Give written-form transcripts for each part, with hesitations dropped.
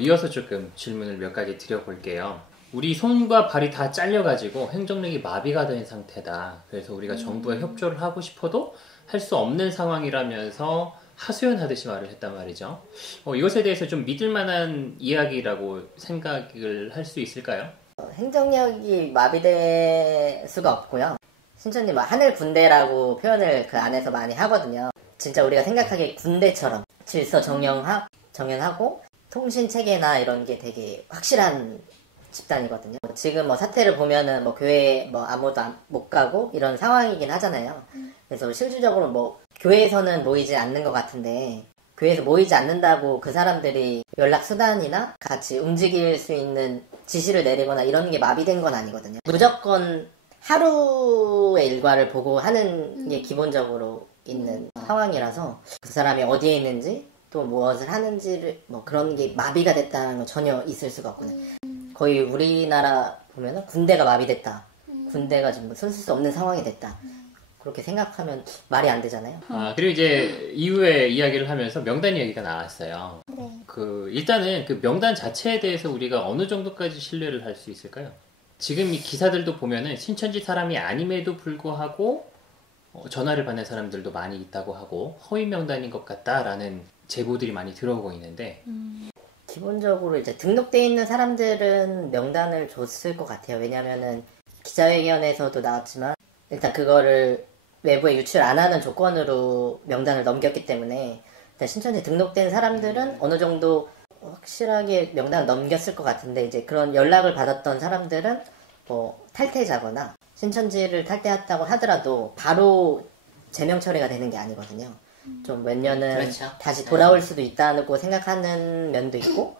이어서 조금 질문을 몇 가지 드려볼게요. 우리 손과 발이 다 잘려가지고 행동력이 마비가 된 상태다. 그래서 우리가 정부에 협조를 하고 싶어도 할 수 없는 상황이라면서 하소연하듯이 말을 했단 말이죠. 이것에 대해서 좀 믿을 만한 이야기라고 생각을 할 수 있을까요? 행정력이 마비될 수가 없고요. 신천지 하늘 군대라고 표현을 그 안에서 많이 하거든요. 진짜 우리가 생각하기에 군대처럼 질서 정연하고 통신 체계나 이런 게 되게 확실한 집단이거든요. 지금 사태를 보면은 교회에 아무도 못 가고 이런 상황이긴 하잖아요. 그래서 실질적으로 교회에서는 모이지 않는 것 같은데, 교회에서 모이지 않는다고 그 사람들이 연락 수단이나 같이 움직일 수 있는 지시를 내리거나 이런 게 마비된 건 아니거든요. 무조건 하루의 일과를 보고 하는 게 기본적으로 있는 상황이라서 그 사람이 어디에 있는지 또 무엇을 하는지를 그런 게 마비가 됐다는 건 전혀 있을 수가 없거든요. 거의 우리나라 보면은 군대가 마비됐다. 군대가 좀 쓸 수 없는 상황이 됐다. 그렇게 생각하면 말이 안 되잖아요. 그리고 이제 이후에 이야기를 하면서 명단 이야기가 나왔어요. 네. 일단은 그 명단 자체에 대해서 우리가 어느 정도까지 신뢰를 할 수 있을까요? 지금 이 기사들도 보면은 신천지 사람이 아님에도 불구하고 전화를 받는 사람들도 많이 있다고 하고 허위 명단인 것 같다라는 제보들이 많이 들어오고 있는데, 기본적으로 이제 등록돼 있는 사람들은 명단을 줬을 것 같아요. 왜냐면은 기자회견에서도 나왔지만 일단 그거를 외부에 유출 안 하는 조건으로 명단을 넘겼기 때문에 일단 신천지 등록된 사람들은 어느 정도 확실하게 명단을 넘겼을 것 같은데, 이제 그런 연락을 받았던 사람들은 탈퇴자거나 신천지를 탈퇴했다고 하더라도 바로 제명 처리가 되는 게 아니거든요. 좀 몇 년은 그렇죠. 다시 돌아올 수도 있다고 생각하는 면도 있고,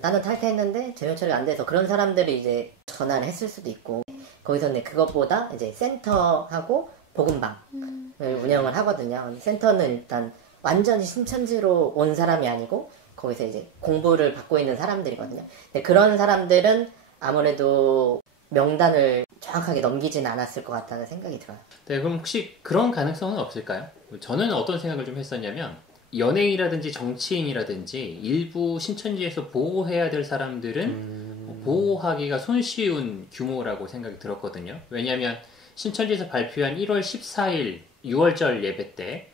나는 탈퇴했는데 제명 처리가 안 돼서 그런 사람들이 이제 전화를 했을 수도 있고, 거기서는 그것보다 이제 센터하고 복음방을 운영을 하거든요. 센터는 일단 완전히 신천지로 온 사람이 아니고 거기서 이제 공부를 받고 있는 사람들이거든요. 근데 그런 사람들은 아무래도 명단을 정확하게 넘기진 않았을 것 같다는 생각이 들어요. 네, 그럼 혹시 그런 가능성은 없을까요? 저는 어떤 생각을 좀 했었냐면, 연예인이라든지 정치인이라든지 일부 신천지에서 보호해야 될 사람들은 보호하기가 손쉬운 규모라고 생각이 들었거든요. 왜냐하면 신천지에서 발표한 1월 14일 6월절 예배 때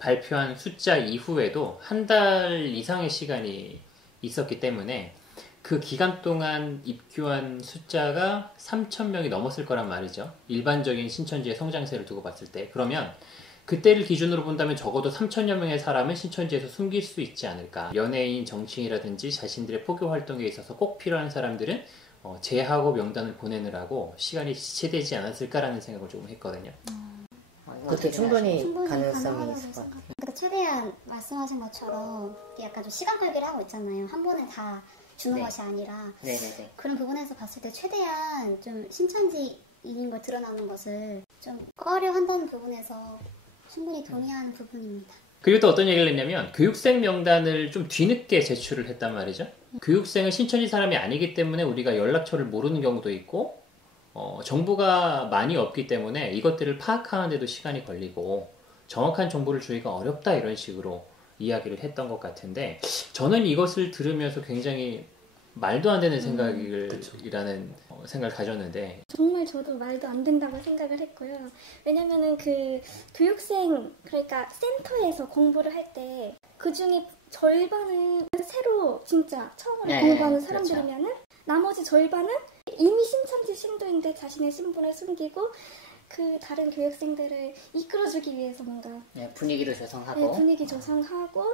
발표한 숫자 이후에도 한 달 이상의 시간이 있었기 때문에 그 기간 동안 입교한 숫자가 3,000명이 넘었을 거란 말이죠. 일반적인 신천지의 성장세를 두고 봤을 때. 그러면 그때를 기준으로 본다면 적어도 3,000여 명의 사람은 신천지에서 숨길 수 있지 않을까. 연예인, 정치인이라든지 자신들의 포교 활동에 있어서 꼭 필요한 사람들은 제하고 명단을 보내느라고 시간이 지체되지 않았을까라는 생각을 조금 했거든요. 그것도 충분히 가능성이 가능하다고 있을 것 같아요. 그러니까 최대한 말씀하신 것처럼 약간 좀 시간 끌기를 하고 있잖아요. 한 번에 다 주는 네. 것이 아니라 네네네. 그런 부분에서 봤을 때 최대한 좀 신천지인 걸 드러나는 것을 좀 꺼려 한다는 부분에서 충분히 동의하는 부분입니다. 그리고 또 어떤 얘기를 했냐면, 교육생 명단을 좀 뒤늦게 제출을 했단 말이죠. 교육생은 신천지 사람이 아니기 때문에 우리가 연락처를 모르는 경우도 있고, 정보가 많이 없기 때문에 이것들을 파악하는 데도 시간이 걸리고 정확한 정보를 주기가 어렵다, 이런 식으로 이야기를 했던 것 같은데, 저는 이것을 들으면서 굉장히 말도 안 되는 생각이라는 생각을 가졌는데, 정말 저도 말도 안 된다고 생각을 했고요. 왜냐면은 그 교육생, 그러니까 센터에서 공부를 할 때 그 중에 절반은 새로 진짜 처음으로 공부하는 사람들이면은 나머지 절반은 이미 신천지 신도인데 자신의 신분을 숨기고 그 다른 교육생들을 이끌어주기 위해서 뭔가 분위기를 조성하고, 분위기 조성하고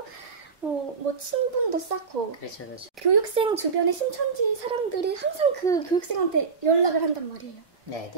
뭐 친분도 쌓고, 그렇죠. 교육생 주변의 신천지 사람들이 항상 그 교육생한테 연락을 한단 말이에요. 네.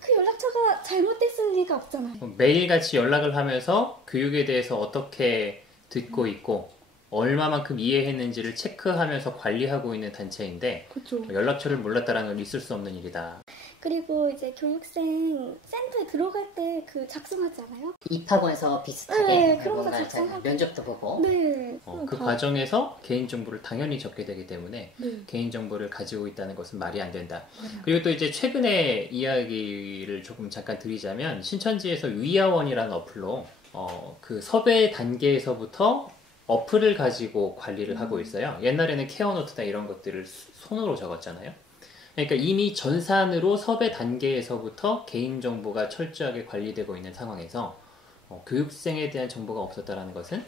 그 연락처가 잘못됐을 리가 없잖아요. 매일같이 연락을 하면서 교육에 대해서 어떻게 듣고 있고 얼마만큼 이해했는지를 체크하면서 관리하고 있는 단체인데, 그렇죠. 연락처를 몰랐다라는 건 있을 수 없는 일이다. 그리고 이제 교육생 센터에 들어갈 때 그 작성하지 않아요? 입학원서 비슷하게 네, 그런 거 뭔가 작성하고. 면접도 보고. 네. 그 과정에서 개인정보를 당연히 적게 되기 때문에 네. 개인정보를 가지고 있다는 것은 말이 안 된다. 그리고 또 이제 최근에 이야기를 조금 잠깐 드리자면, 신천지에서 위아원이라는 어플로 그 섭외 단계에서부터 어플을 가지고 관리를 하고 있어요. 옛날에는 케어노트나 이런 것들을 손으로 적었잖아요. 그러니까 이미 전산으로 섭외 단계에서부터 개인정보가 철저하게 관리되고 있는 상황에서 교육생에 대한 정보가 없었다는 것은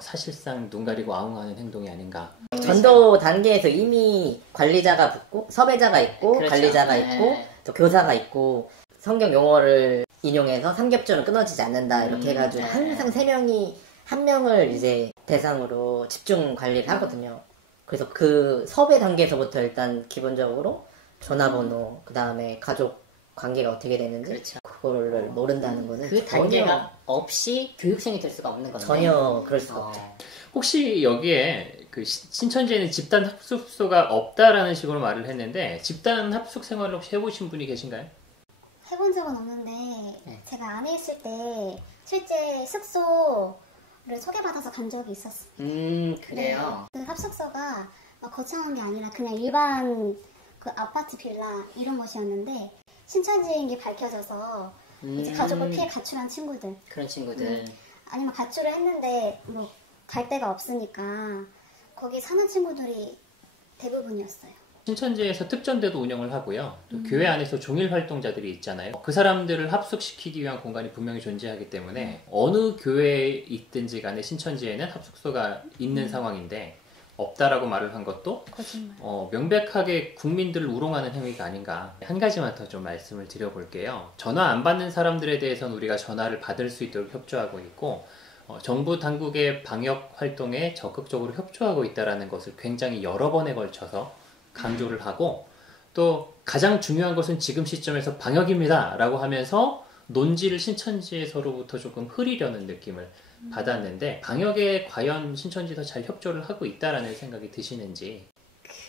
사실상 눈 가리고 아웅하는 행동이 아닌가. 전도 단계에서 이미 관리자가 붙고 섭외자가 있고 그렇죠. 관리자가 있고 또 교사가 있고 성경 용어를 인용해서 삼겹줄은 끊어지지 않는다 이렇게 해가지고 항상 세 명이 한 명을 이제 대상으로 집중 관리를 하거든요. 그래서 그 섭외 단계에서부터 일단 기본적으로 전화번호, 그 다음에 가족 관계가 어떻게 되는지 그렇죠. 그거를 모른다는 거는 그 단계가 없이 교육생이 될 수가 없는 건데. 전혀 그럴 수가 없죠. 혹시 여기에 그 신천지에는 집단 합숙소가 없다라는 식으로 말을 했는데 집단 합숙 생활을 혹시 해보신 분이 계신가요? 해본 적은 없는데 제가 안에 있을 때 실제 숙소를 소개받아서 간 적이 있었어요. 그래요. 그 합숙소가 막 거창한 게 아니라 그냥 일반 그 아파트 빌라 이런 곳이었는데 신천지인 게 밝혀져서 이제 가족을 피해 가출한 친구들, 그런 친구들. 아니면 가출을 했는데 뭐 갈 데가 없으니까 거기 사는 친구들이 대부분이었어요. 신천지에서 특전대도 운영을 하고요. 또 교회 안에서 종일 활동자들이 있잖아요. 그 사람들을 합숙시키기 위한 공간이 분명히 존재하기 때문에 어느 교회에 있든지 간에 신천지에는 합숙소가 있는 상황인데 없다라고 말을 한 것도 명백하게 국민들을 우롱하는 행위가 아닌가. 한 가지만 더 좀 말씀을 드려볼게요. 전화 안 받는 사람들에 대해서는 우리가 전화를 받을 수 있도록 협조하고 있고 정부 당국의 방역 활동에 적극적으로 협조하고 있다는 것을 굉장히 여러 번에 걸쳐서 강조를 하고 또 가장 중요한 것은 지금 시점에서 방역입니다 라고 하면서 논지를 신천지에서로부터 조금 흐리려는 느낌을 받았는데 방역에 과연 신천지도 잘 협조를 하고 있다라는 생각이 드시는지.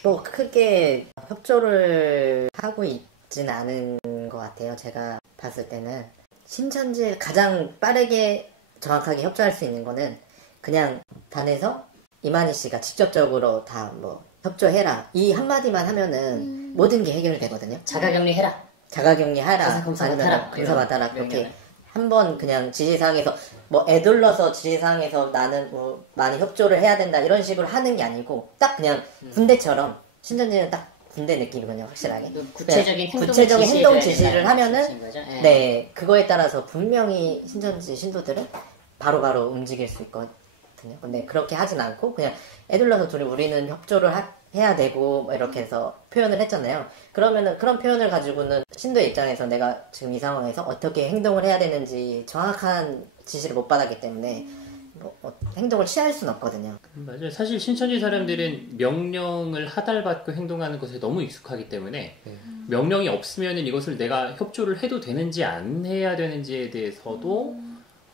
뭐 크게 협조를 하고 있진 않은 것 같아요. 제가 봤을 때는 신천지에 가장 빠르게 정확하게 협조할 수 있는 거는 그냥 단에서 이만희 씨가 직접적으로 다 뭐 협조해라 이 한마디만 하면은 모든 게 해결되거든요. 자가격리해라. 자가격리하라, 검사 아니면 받아라. 검사 받아라 이런 그렇게 명령을. 한번 그냥 지시사항에서 뭐 애둘러서 지시사항에서 나는 뭐 많이 협조를 해야 된다 이런 식으로 하는 게 아니고 딱 그냥 군대처럼 신천지는 딱 군대 느낌이거든요. 확실하게 구체적인 행동 지시를 하면은 하시는 거죠? 예. 네 그거에 따라서 분명히 신천지 신도들은 바로바로 움직일 수 있거든요. 근데 그렇게 하진 않고 그냥 애둘러서 둘이 우리는 협조를 해야 되고 뭐 이렇게 해서 표현을 했잖아요. 그러면은 그런 표현을 가지고는 신도의 입장에서 내가 지금 이 상황에서 어떻게 행동을 해야 되는지 정확한 지시를 못 받았기 때문에 뭐 행동을 취할 수는 없거든요. 맞아요. 사실 신천지 사람들은 명령을 하달받고 행동하는 것에 너무 익숙하기 때문에 명령이 없으면 이것을 내가 협조를 해도 되는지 안 해야 되는지에 대해서도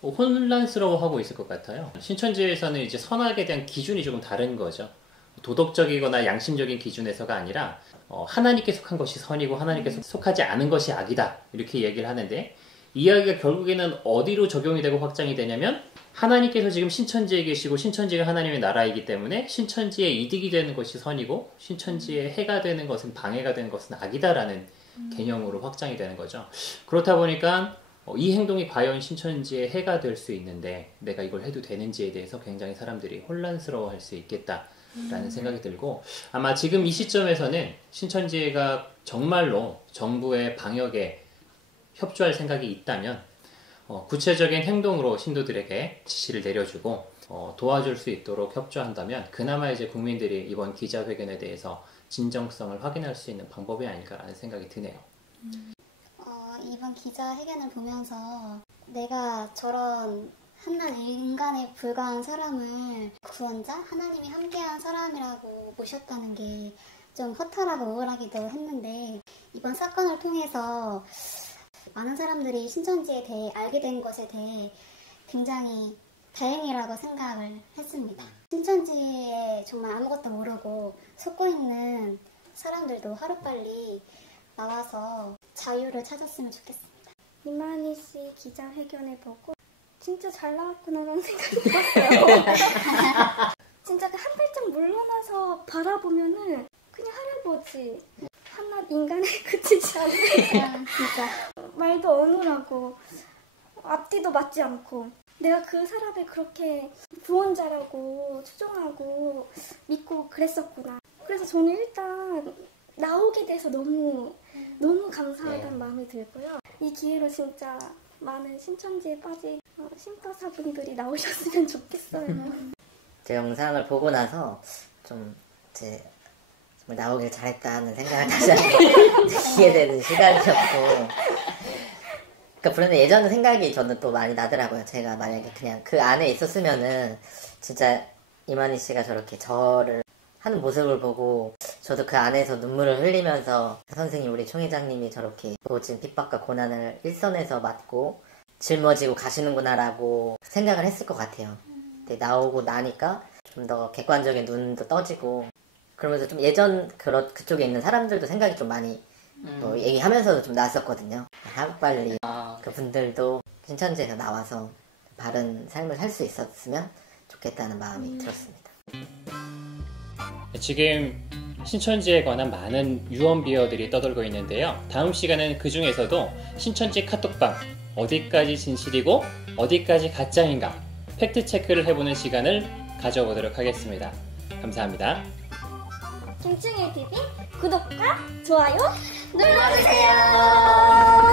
혼란스러워하고 있을 것 같아요. 신천지에서는 이제 선악에 대한 기준이 조금 다른 거죠. 도덕적이거나 양심적인 기준에서가 아니라 하나님께 속한 것이 선이고 하나님께 속하지 않은 것이 악이다 이렇게 얘기를 하는데 이 이야기가 결국에는 어디로 적용이 되고 확장이 되냐면 하나님께서 지금 신천지에 계시고 신천지가 하나님의 나라이기 때문에 신천지에 이득이 되는 것이 선이고 신천지에 해가 되는 것은 방해가 되는 것은 악이다라는 개념으로 확장이 되는 거죠. 그렇다 보니까 이 행동이 과연 신천지에 해가 될 수 있는데 내가 이걸 해도 되는지에 대해서 굉장히 사람들이 혼란스러워할 수 있겠다라는 생각이 들고 아마 지금 이 시점에서는 신천지가 정말로 정부의 방역에 협조할 생각이 있다면 구체적인 행동으로 신도들에게 지시를 내려주고 도와줄 수 있도록 협조한다면 그나마 이제 국민들이 이번 기자회견에 대해서 진정성을 확인할 수 있는 방법이 아닐까라는 생각이 드네요. 이번 기자회견을 보면서 내가 저런 한낱 인간에 불과한 사람을 구원자, 하나님이 함께한 사람이라고 모셨다는 게 좀 허탈하고 우울하기도 했는데 이번 사건을 통해서 많은 사람들이 신천지에 대해 알게 된 것에 대해 굉장히 다행이라고 생각을 했습니다. 신천지에 정말 아무것도 모르고 속고 있는 사람들도 하루빨리 나와서 자유를 찾았으면 좋겠습니다. 이만희 씨 기자회견을 보고 진짜 잘 나왔구나라는 생각이 들었어요. 진짜 한 발짝 물러나서 바라보면은 그냥 할아버지 한낱 인간에 그치지 않는 진짜 말도 어눌하고 앞뒤도 맞지 않고 내가 그 사람을 그렇게 구원자라고 추종하고 믿고 그랬었구나. 그래서 저는 일단 나오게 돼서 너무 감사하다는 마음이 들고요. 이 기회로 진짜 많은 신천지에 빠진 신파사분들이 나오셨으면 좋겠어요. 제 영상을 보고 나서 좀 정말 나오길 잘했다는 생각을 다시 한번 느끼게 되는 시간이었고, 그러니까 물론 예전 생각이 저는 또 많이 나더라고요. 제가 만약에 그냥 그 안에 있었으면은 진짜 이만희 씨가 저렇게 저를 하는 모습을 보고 저도 그 안에서 눈물을 흘리면서 선생님, 우리 총회장님이 저렇게 모진 핍박과 고난을 일선에서 맡고 짊어지고 가시는구나라고 생각을 했을 것 같아요. 근데 나오고 나니까 좀 더 객관적인 눈도 떠지고, 그러면서 좀 예전 그쪽에 있는 사람들도 생각이 좀 많이 또 얘기하면서도 좀 났었거든요. 하루빨리 그분들도 신천지에서 나와서 바른 삶을 살 수 있었으면 좋겠다는 마음이 들었습니다. 지금 신천지에 관한 많은 유언비어들이 떠돌고 있는데요. 다음 시간에는 그 중에서도 신천지 카톡방, 어디까지 진실이고 어디까지 가짜인가 팩트체크를 해보는 시간을 가져보도록 하겠습니다. 감사합니다. 김충일 TV 구독과 좋아요 눌러주세요.